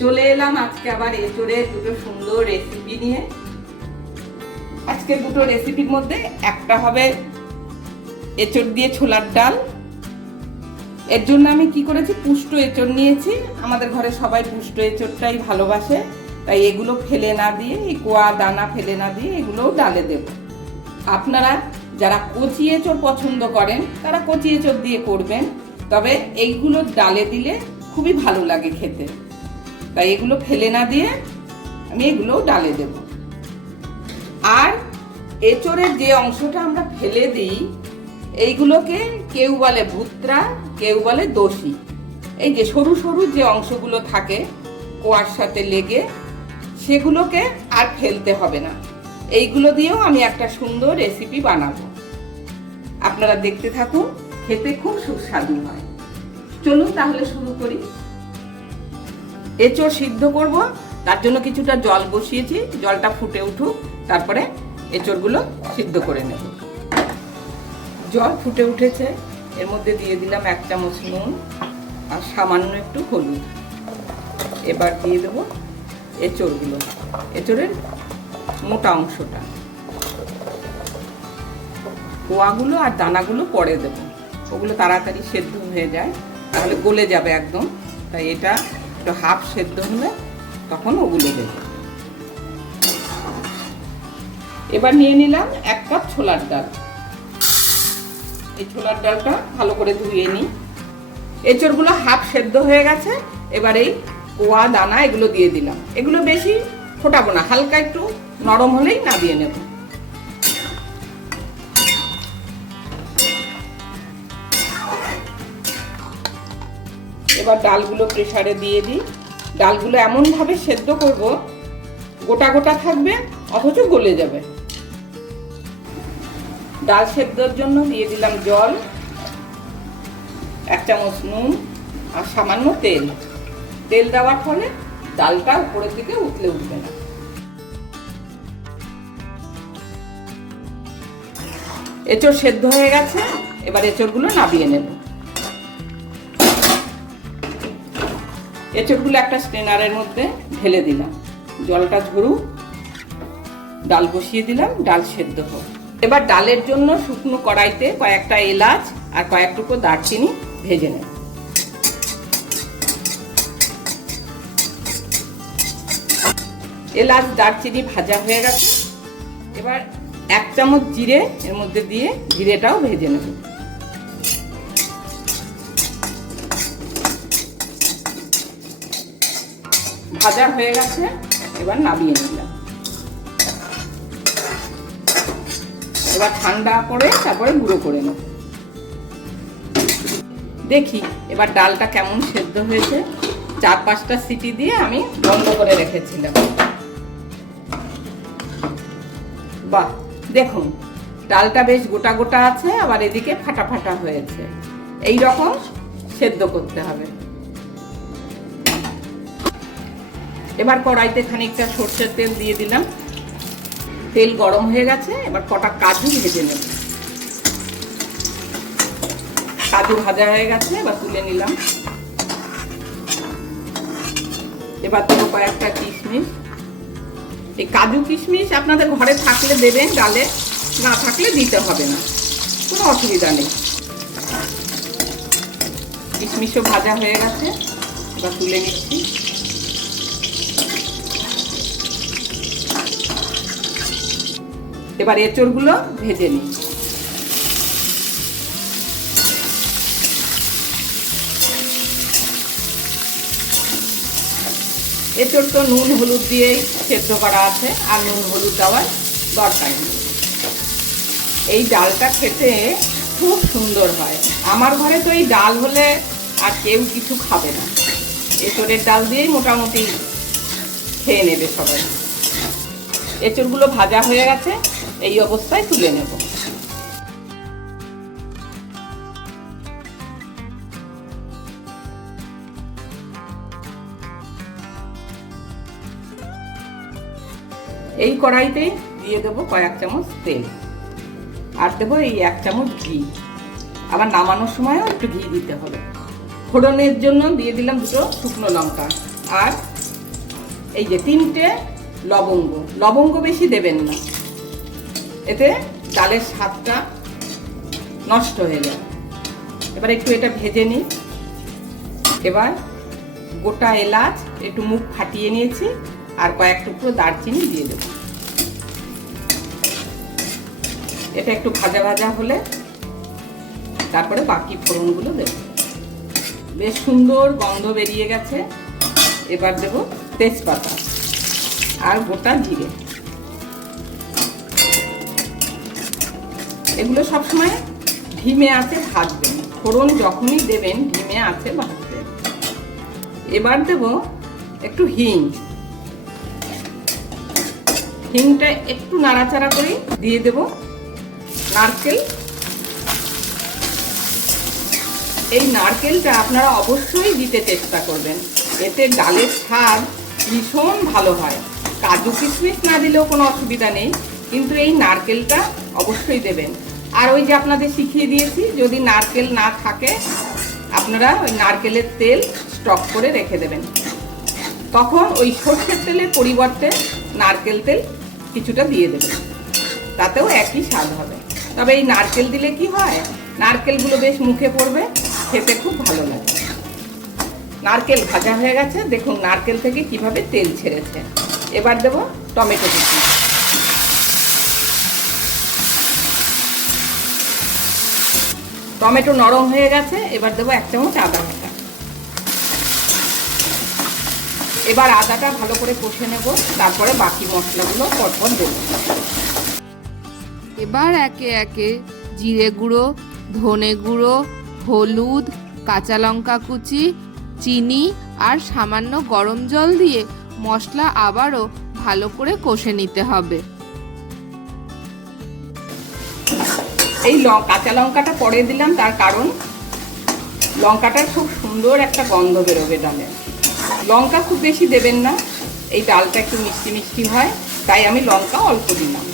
চলে এলাম আজকে আবার এঁচড়ের দুটো সুন্দর রেসিপি নিয়ে। আজকে দুটো রেসিপির মধ্যে একটা হবে এঁচড় দিয়ে ছোলার ডাল। এর জন্য আমি কি করেছি? পুষ্ট এঁচড় নিয়েছি। আমাদের ঘরে সবাই পুষ্ট এঁচড়টাই ভালোবাসে। তাই এগুলো ফেলে না দিয়ে, এই কোয়া, দানা ফেলে না দিয়ে এগুলোও ডালে দেব। আপনারা যারা কচি এঁচড় পছন্দ করেন, তারা কচি এঁচড় দিয়ে করবেন। তবে এইগুলো ডালে দিলে খুবই ভালো লাগে খেতে। তাই এগুলো ফেলে না দিয়ে আমি এগুলোও ডালে দেব। আর এঁচড়ের যে অংশটা আমরা ফেলে দিই, এইগুলোকে কেউ বলে ভুত্রা, কেউ বলে দোষী। এই যে সরু সরু যে অংশগুলো থাকে, কোয়ার সাথে লেগে, সেগুলোকে আর ফেলতে হবে না। এইগুলো দিয়েও আমি একটা সুন্দর রেসিপি বানাবো। আপনারা দেখতে থাকুন, খেতে খুব সুস্বাদু হয়। চলুন তাহলে শুরু করি। এঁচড় সিদ্ধ করব। তার জন্য কিছুটা জল বসিয়েছি, জলটা ফুটে উঠুক, তারপরে এঁচড়গুলো সিদ্ধ করে নেব। জল ফুটে উঠেছে, এর মধ্যে দিয়ে দিলাম এক চামচ নুন আর সামান্য একটু হলুদ। এবার দিয়ে দেবো এঁচড়গুলো, এঁচড়ের মোটা অংশটা। কোয়াগুলো আর দানাগুলো পরে দেব। ওগুলো তাড়াতাড়ি সেদ্ধ হয়ে যায়, তাহলে গলে যাবে একদম। তাই এটা একটু হাফ সেদ্ধ হলে তখন ওগুলো দেব। এবার নিয়ে নিলাম এক কাপ ছোলার ডাল। এই ছোলার ডালটা ভালো করে ধুয়ে নিই। এঁচড়গুলো হাফ সেদ্ধ হয়ে গেছে, এবার এই কোয়া, দানা এগুলো দিয়ে দিলাম। এগুলো বেশি ফোটাবো না, হালকা একটু নরম হলেই নামিয়ে নেব। এবার ডালগুলো প্রেসারে দিয়ে দিই। ডালগুলো এমনভাবে সেদ্ধ করব, গোটা গোটা থাকবে, অথচ গলে যাবে। ডাল সেদ্ধর জন্য দিয়ে দিলাম জল, এক চামচ নুন আর সামান্য তেল। তেল দেওয়ার ফলে ডালটা উপরের দিকে উতলে উঠবে না। এঁচড় সেদ্ধ হয়ে গেছে, এবার এঁচড়গুলো নাবিয়ে নেব। এঁচড়গুলো একটা স্টেনারের মধ্যে ঢেলে দিলাম। জলটা ঝরুক ডাল বসিয়ে দিলাম, ডাল সেদ্ধ হোক। এবার ডালের জন্য শুকনো কড়াইতে কয়েকটা এলাচ আর কয়েক টুকরো দারচিনি ভেজে নেব। এলাচ, দারচিনি ভাজা হয়ে গেছে। এবার এক চামচ জিরে এর মধ্যে দিয়ে জিরেটাও ভেজে নেব। ভাজা হয়ে গেছে, এবার নামিয়ে নিলাম। এবার ঠান্ডা করে তারপরে গুঁড়ো করে নেব। দেখি এবার ডালটা কেমন সেদ্ধ হয়েছে। চার পাঁচটা সিটি দিয়ে আমি বন্ধ করে রেখেছিলাম। বাহ, দেখুন, ডালটা বেশ গোটা গোটা আছে, আবার এদিকে ফাটা ফাটা হয়েছে। এই রকম সেদ্ধ করতে হবে। এবার কড়াইতে খানিকটা সর্ষের তেল দিয়ে দিলাম। তেল গরম হয়ে গেছে, এবার কটা কাজু ভেজে নেব। কাজু ভাজা হয়ে গেছে, এবার তুলে নিলাম। এবার দেবো কয়েকটা কিশমিশ। এই কাজু কিশমিশ আপনাদের ঘরে থাকলে দেবেন, ডালে না থাকলে দিতে হবে না। কোনো অসুবিধা নেই। কিশমিশও ভাজা হয়ে গেছে, এবার তুলে নিচ্ছি। এবার এঁচড়গুলো ভেজে নিই। এঁচড় তো নুন, হলুদ দিয়েই সেদ্ধ করা আছে, আর নুন, হলুদ দেওয়ার দরকার নেই। এই ডালটা খেতে খুব সুন্দর হয়। আমার ঘরে তো এই ডাল হলে আর কেউ কিছু খাবে না। এঁচড়ের ডাল দিয়েই মোটামুটি খেয়ে নেবে সবাই। এঁচড়গুলো ভাজা হয়ে গেছে এই অবস্থায় তুলে নেব। এই কড়াইতেই দিয়ে দেবো কয়েক চামচ তেল। আর দেবো এই এক চামচ ঘি। আবার নামানোর সময়ও একটু ঘি দিতে হবে। ফোড়নের জন্য দিয়ে দিলাম দুটো শুকনো লঙ্কা। আর এই যে তিনটে লবঙ্গ। লবঙ্গ বেশি দেবেন না। এতে ডালের স্বাদটা নষ্ট হয়ে যাবে এবার একটু এটা ভেজে নিই। এবার গোটা এলাচ, একটু মুখ ফাটিয়ে নিয়েছি আর কয়েক টুকরো দারচিনি দিয়ে দেবো। এটা একটু ভাজা ভাজা হলে তারপরে বাকি ফোড়নগুলো দেব। বেশ সুন্দর গন্ধ বেরিয়ে গেছে। এবার দেব তেজপাতা আর গোটা জিরে। এগুলো সবসময় ধিমে আছে ভাজবেন ফোড়ন যখনই দেবেন ধিমে আছে ভাজবেন এবার দেব একটু হিং। হিংটা একটু নাড়াচাড়া করে দিয়ে দেব নারকেল। এই নারকেলটা আপনারা অবশ্যই দিতে চেষ্টা করবেন। এতে ডালের স্বাদ ভীষণ ভালো হয়। কাজু কিশমিশ না দিলেও কোনো অসুবিধা নেই। কিন্তু এই নারকেলটা অবশ্যই দেবেন। আর ওই যে আপনাদের শিখিয়ে দিয়েছি, যদি নারকেল না থাকে, আপনারা ওই নারকেলের তেল স্টক করে রেখে দেবেন। তখন ওই সর্ষের তেলের পরিবর্তে নারকেল তেল কিছুটা দিয়ে দেবেন। তাতেও একই স্বাদ হবে। তবে এই নারকেল দিলে কি হয়? নারকেলগুলো বেশ মুখে পড়বে, খেতে খুব ভালো লাগে। নারকেল ভাজা হয়ে গেছে। দেখুন নারকেল থেকে কীভাবে তেল ছেড়েছে। এবার দেব টমেটো কুচি। টমেটো নরম হয়ে গেছে, এবার দেবো এক চামচ আদা বাটা। এবার আদাটা ভালো করে কষে নেব, তারপরে বাকি মশলাগুলো পরপর দেবো। এবার একে একে জিরে গুঁড়ো, ধনে গুঁড়ো, হলুদ, কাঁচা লঙ্কা কুচি, চিনি আর সামান্য গরম জল দিয়ে মশলা আবারও ভালো করে কষে নিতে হবে। এই কাঁচা লঙ্কাটা পরে দিলাম, তার কারণ লঙ্কাটার খুব সুন্দর একটা গন্ধ বেরোবে ডালে। লঙ্কা খুব বেশি দেবেন না, এই ডালটা একটু মিষ্টি মিষ্টি হয়, তাই আমি লঙ্কা অল্প দিলাম।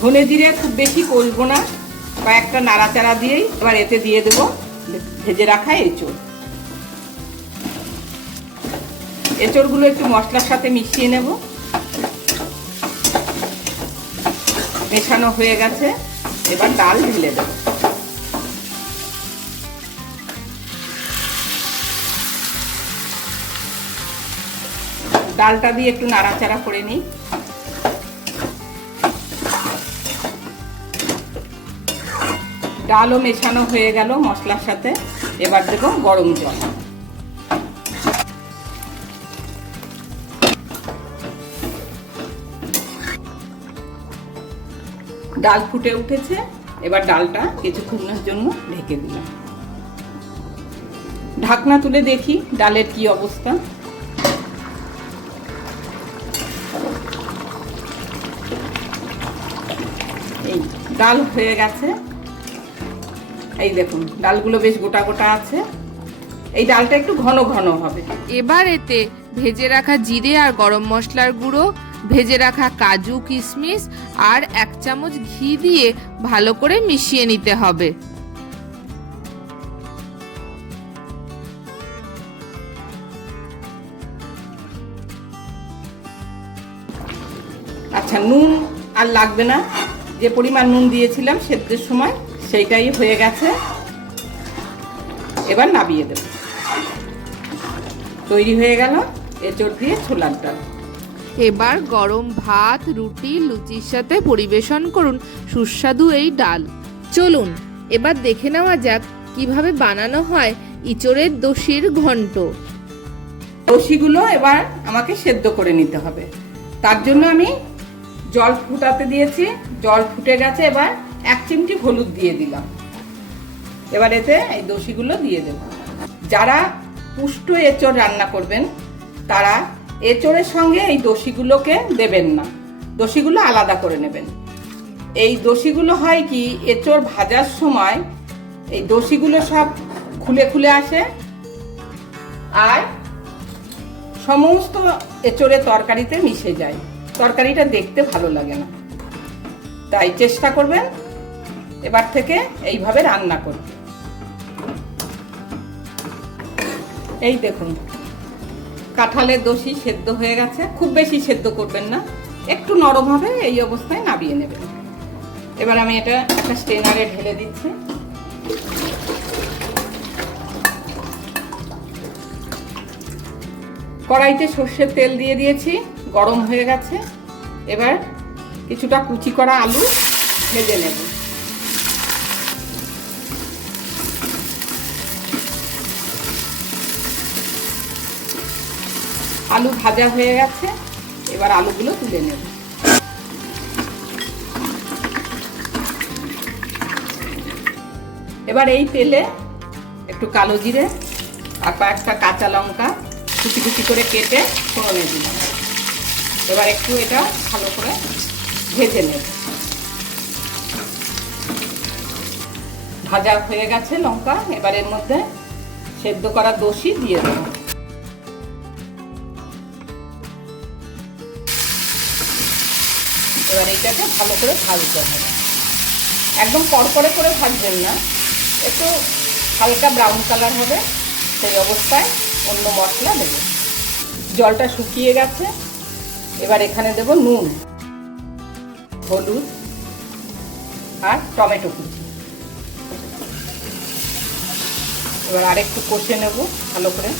ধনে জিরে খুব বেশি কষবো না, কয়েকটা নাড়াচাড়া দিয়েই এবার এতে দিয়ে দেবো ভেজে রাখা এঁচড়। এঁচড়গুলো একটু মশলার সাথে মিশিয়ে নেব। মেশানো হয়ে গেছে। এবার ডাল ঢেলে দেব। ডালটা দিয়ে একটু নাড়াচাড়া করে নিই। ডালও মেশানো হয়ে গেল মশলার সাথে। এবার দেবো গরম জল। ডাল ফুটে উঠেছে। এবার ডালটা কিছুক্ষণের জন্য ঢেকে দিলাম। ঢাকনা তুলে দেখি ডালের কি অবস্থা। এই ডাল হয়ে গেছে। এই দেখুন, ডালগুলো বেশ গোটা গোটা আছে। এই ডালটা একটু ঘন ঘন হবে। এবার এতে ভেজে রাখা জিরে আর গরম মশলার গুঁড়ো ভেজে রাখা কাজু, কিশমিশ আর এক চামচ ঘি দিয়ে ভালো করে মিশিয়ে নিতে হবে। আচ্ছা নুন আর লাগবে না। যে পরিমাণ নুন দিয়েছিলাম সেদ্ধের সময় সেইটাই হয়ে গেছে। এবার নাবিয়ে দেব। তৈরি হয়ে গেল এঁচড় দিয়ে ছোলার ডাল। এবার গরম ভাত, রুটি, লুচির সাথে পরিবেশন করুন সুস্বাদু এই ডাল। চলুন, এবার দেখে নেওয়া যাক কীভাবে বানানো হয় ইচড়ের দোষির ঘন্ট। রশিগুলো এবার আমাকে সেদ্ধ করে নিতে হবে। তার জন্য আমি জল ফুটাতে দিয়েছি। জল ফুটে গেছে, এবার এক চিমটি হলুদ দিয়ে দিলাম। এবার এতে এই দোষিগুলো দিয়ে দেব। যারা পুষ্ট এঁচড় রান্না করবেন, তারা এঁচড়ের সঙ্গে এই দোষিগুলোকে দেবেন না। দোষিগুলো আলাদা করে নেবেন। এই দোষিগুলো হয় কি, এঁচড় ভাজার সময় এই দোষিগুলো সব খুলে খুলে আসে আর সমস্ত এঁচড়ে তরকারিতে মিশে যায়। তরকারিটা দেখতে ভালো লাগে না। তাই চেষ্টা করবেন এবার থেকে এইভাবে রান্না করতে। এই দেখুন। কাঁঠালের দোষি সেদ্ধ হয়ে গেছে। খুব বেশি সেদ্ধ করবেন না। একটু নরম হবে, এই অবস্থায় নাবিয়ে নেবেন। এবার আমি এটা একটা স্টেনারে ঢেলে দিচ্ছি। কড়াইতে সর্ষের তেল দিয়ে দিয়েছি, গরম হয়ে গেছে। এবার কিছুটা কুচি করা আলু ভেজে নেব। আলু ভাজা হয়ে গেছে। এবার আলুগুলো তুলে নেব। এবার এই তেলে একটু কালো জিরে আর কয়েকটা কাঁচা লঙ্কা কুচি কুচি করে কেটে ফোড়নে দিলাম। এবার একটু এটা ভালো করে ভেজে নেব। ভাজা হয়ে গেছে লঙ্কা। এবার এর মধ্যে সেদ্ধ করা দোষি দিয়ে দেবো। এবার এইটাকে ভালো করে ভাজতে হবে। একদম কড়কড়ে করে ভাজবেন না। একটু হালকা ব্রাউন কালার হবে, সেই অবস্থায় অন্য মশলা দেবো জলটা শুকিয়ে গেছে। এবার এখানে দেব নুন, হলুদ আর টমেটো কুচি। এবার আরেকটু কষে নেব, ভালো করে।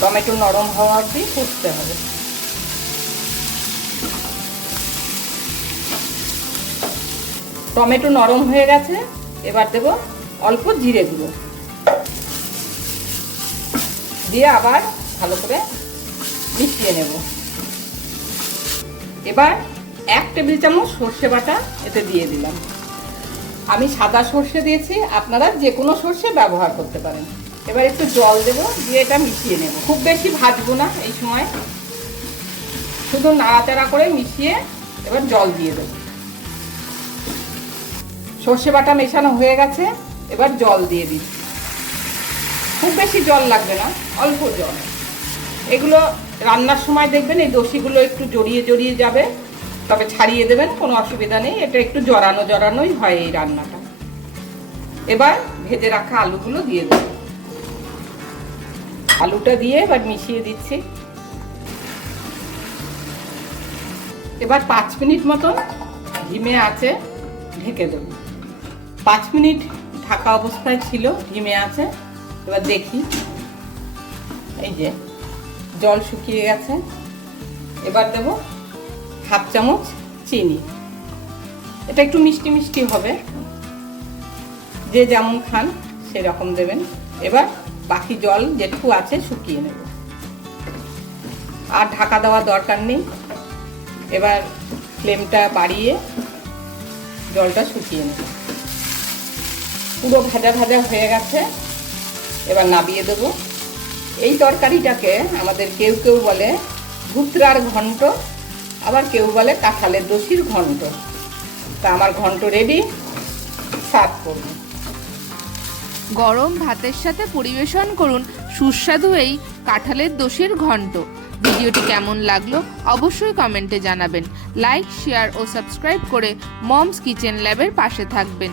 টমেটো নরম হওয়া অবধি কষতে হবে। টমেটো নরম হয়ে গেছে, এবার দেব অল্প জিরে গুঁড়ো। দিয়ে আবার ভালো করে মিশিয়ে নেব। এবার এক টেবিল চামচ সর্ষে বাটা এতে দিয়ে দিলাম। আমি সাদা সর্ষে দিয়েছি, আপনারা যে কোনো সর্ষে ব্যবহার করতে পারেন। এবার একটু জল দেবো, দিয়ে এটা মিশিয়ে নেব। খুব বেশি ভাজবো না এই সময়। শুধু নাড়াচাড়া করে মিশিয়ে এবার জল দিয়ে দেবো। সর্ষে বাটা মেশানো হয়ে গেছে, এবার জল দিয়ে দিচ্ছি। খুব বেশি জল লাগবে না, অল্প জল। এগুলো রান্নার সময় দেখবেন, এই দোষিগুলো একটু জড়িয়ে জড়িয়ে যাবে, তবে ছাড়িয়ে দেবেন, কোনো অসুবিধা নেই, এটা একটু জড়ানো জড়ানোই হয় এই রান্নাটা। এবার ভেজে রাখা আলুগুলো দিয়ে দেব। আলুটা দিয়ে এবার মিশিয়ে দিচ্ছি। এবার পাঁচ মিনিট মতন ধিমে আছে, ঢেকে দেবো। পাঁচ মিনিট ঢাকা অবস্থায় ছিল ধিমে আছে। এবার দেখি। এই যে, জল শুকিয়ে গেছে। এবার দেব হাফ চামচ চিনি। এটা একটু মিষ্টি মিষ্টি হবে। যে যেমন খান, সেরকম দেবেন। এবার বাকি জল যেটুকু আছে শুকিয়ে নেব। আর ঢাকা দেওয়ার দরকার নেই। এবার ফ্লেমটা বাড়িয়ে জলটা শুকিয়ে নেব। পুরো ভাজা ভাজা হয়ে গেছে। এবার নাবিয়ে দেব। এই তরকারিটাকে আমাদের কেউ কেউ বলে ভুতরার ঘন্ট, আবার কেউ বলে কাঁঠালের দশির ঘন্ট। তা আমার ঘন্ট রেডি সার্ভ করব গরম ভাতের সাথে পরিবেশন করুন সুস্বাদু এই কাঁঠালের দোষের ঘন্ট। ভিডিওটি কেমন লাগল অবশ্যই কমেন্টে জানাবেন। লাইক, শেয়ার ও সাবস্ক্রাইব করে মমস কিচেন ল্যাবের পাশে থাকবেন।